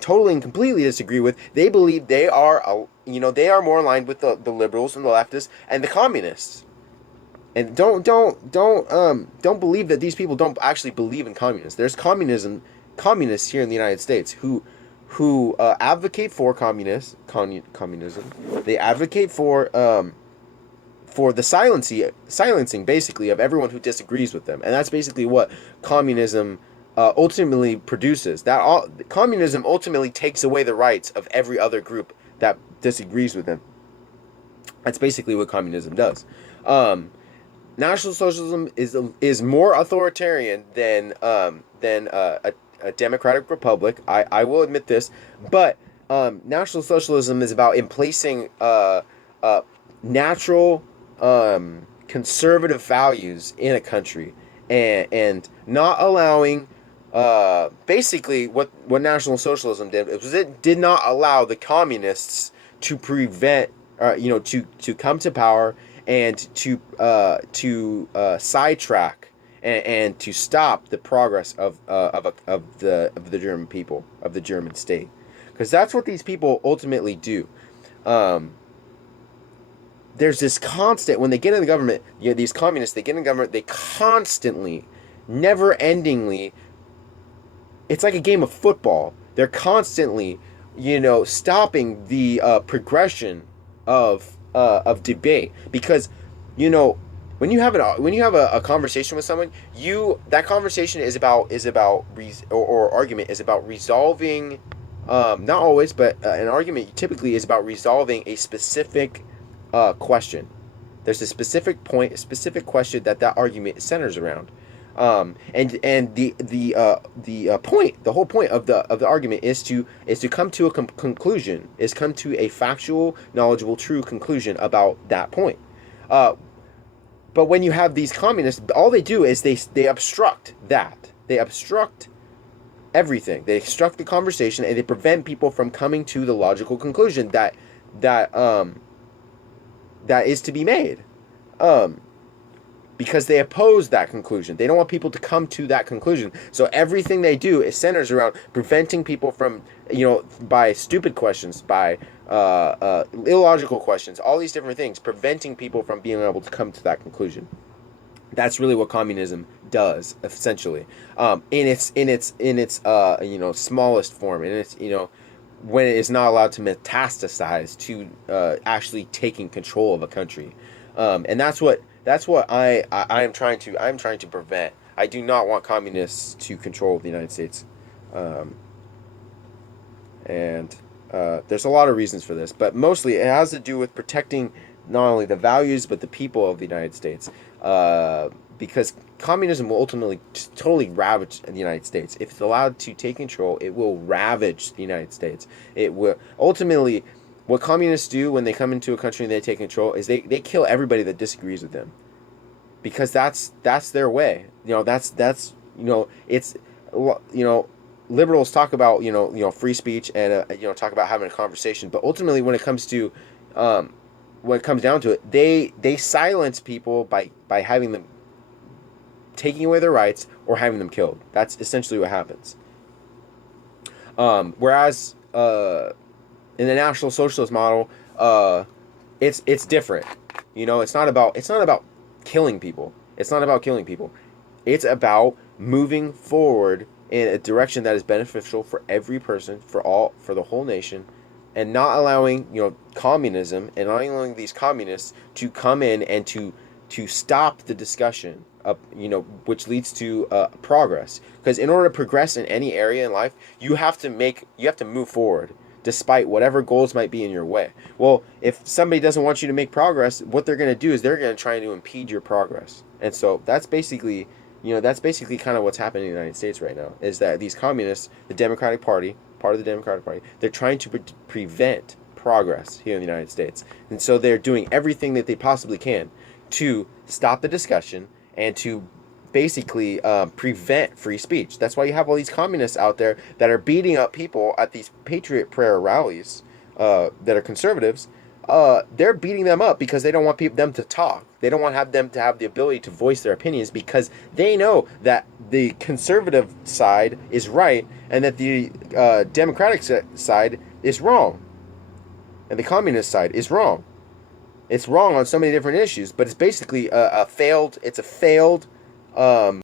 totally and completely disagree with. They believe they are, they are more aligned with the liberals and the leftists and the communists. And don't believe that these people don't actually believe in communism. There's communists here in the United States who advocate for communism. They advocate for the silencing basically of everyone who disagrees with them, and that's basically what communism ultimately produces. Communism ultimately takes away the rights of every other group that disagrees with them. That's basically what communism does. National Socialism is more authoritarian than a democratic republic. I will admit this, but National Socialism is about emplacing natural conservative values in a country, and not allowing basically what National Socialism did was it did not allow the communists to prevent to come to power and to sidetrack and to stop the progress of the German people, of the German state, because that's what these people ultimately do. There's this constant, when they get in the government, these communists, they get in the government, they constantly, never endingly, it's like a game of football. They're constantly, stopping the progression of debate, because, when you have a conversation with someone, that conversation is about or argument is about resolving, not always, but an argument typically is about resolving a specific question. There's a specific point, a specific question that argument centers around, and the point, the whole point of the argument is to come to a conclusion, is come to a factual, knowledgeable, true conclusion about that point. But when you have these communists, all they do is they obstruct that. They obstruct everything. They obstruct the conversation, and they prevent people from coming to the logical conclusion that is to be made, because they oppose that conclusion. They don't want people to come to that conclusion. So everything they do is centers around preventing people from, by stupid questions, by illogical questions, all these different things, preventing people from being able to come to that conclusion. That's really what communism does, essentially, in its smallest form, in its when it is not allowed to metastasize to actually taking control of a country, and that's what I am trying to prevent. I do not want communists to control the United States, and there's a lot of reasons for this, but mostly it has to do with protecting not only the values but the people of the United States, because communism will ultimately totally ravage the United States. If it's allowed to take control, it will ravage the United States. It will ultimately, what communists do when they come into a country and they take control is they kill everybody that disagrees with them, because that's their way. It's liberals talk about free speech and talk about having a conversation, but ultimately when it comes down to it, they silence people by having them, taking away their rights or having them killed. That's essentially what happens. Whereas in the National Socialist model, it's different. It's not about killing people. It's not about killing people. It's about moving forward in a direction that is beneficial for every person, for the whole nation, and not allowing communism, and not allowing these communists to come in and to stop the discussion of, which leads to progress. Because in order to progress in any area in life, you have to move forward despite whatever goals might be in your way. Well, if somebody doesn't want you to make progress, what they're going to do is they're going to try to impede your progress. And so that's basically kind of what's happening in the United States right now, is that these communists, the Democratic Party, part of the Democratic Party, they're trying to prevent progress here in the United States. And so they're doing everything that they possibly can to stop the discussion and to basically prevent free speech. That's why you have all these communists out there that are beating up people at these Patriot Prayer rallies that are conservatives, they're beating them up because they don't want them to talk. They don't want them to have the ability to voice their opinions because they know that the conservative side is right and that the democratic side is wrong, and the communist side is wrong. It's wrong on so many different issues, but it's basically a failed. It's a failed